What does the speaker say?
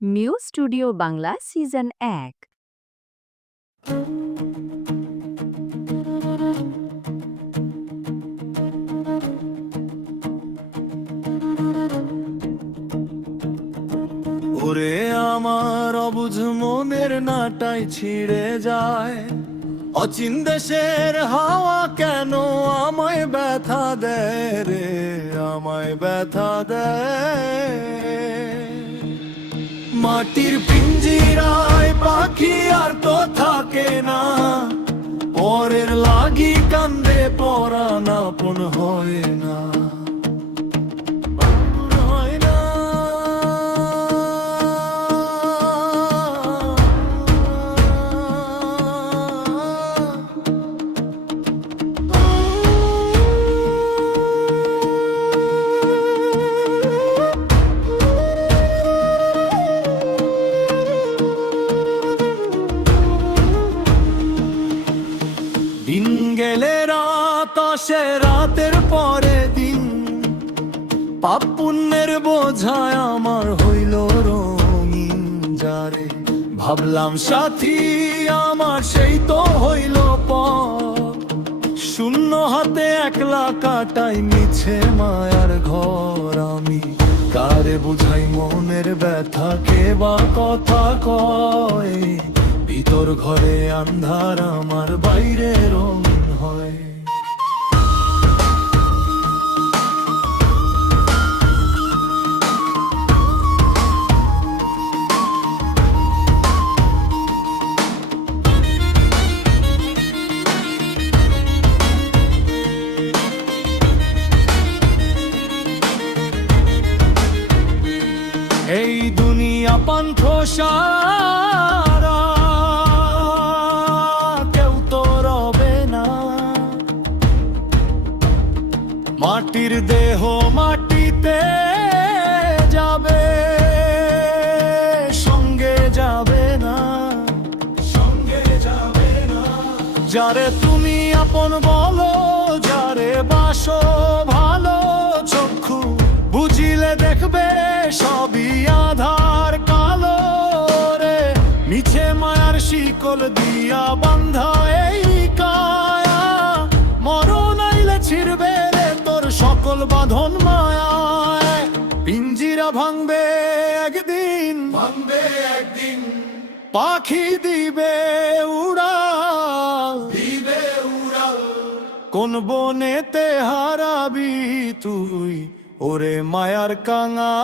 Mu studio Bangla season ১। ওরে আমার অবুঝ মনের নাটাই ছিঁড়ে যায়, অচিন দেশের হাওয়া কেন আমায় ব্যথা দেয় রে, আমায় ব্যথা দেয়। মাটির পিঞ্জিরায় পাখি আর তো থাকে না, পরের লাগি কান্দে পরাণ আপন হয় না। দিন গেলে রাত আসে, রাতের পরে দিন, পাপ পুণ্যের বোঝায় আমার হইল রঙিন। যারে ভাবলাম সাথী আমার, সেই তো হইল পর। শূন্য হাতে একলা কাটাই মিছে মায়ার ঘর। আমি কারে বুঝাই মনের ব্যথা, কে বা কথা কয়। ভিতর ঘরে আন্ধার আমার, বাইরে রঙিন হয়। এই দুনিয়া পান্থ সারা, কেউ তো রবে না। মাটির দেহ মাটিতে যাবে, সঙ্গে যাবে না, সঙ্গে যাবে না। যারে তুমি আপন বলো, যারে বাসো ভালো, চক্ষু বুঝিলে দেখবে সবই আধার কালো রে। মিছে মায়ার শিকল দিয়া বান্ধা এই কায়া, মরণ আইলে ছিড়বে রে তোর সকল বাঁধন মায়ায়। পিঞ্জিরা ভাঙবে একদিন, ভাঙবে একদিন, পাখি দিবে উড়াল, দিবে উড়াল। কোন বনেতে হারাবি তুই ওরে মায়ার কাঙা।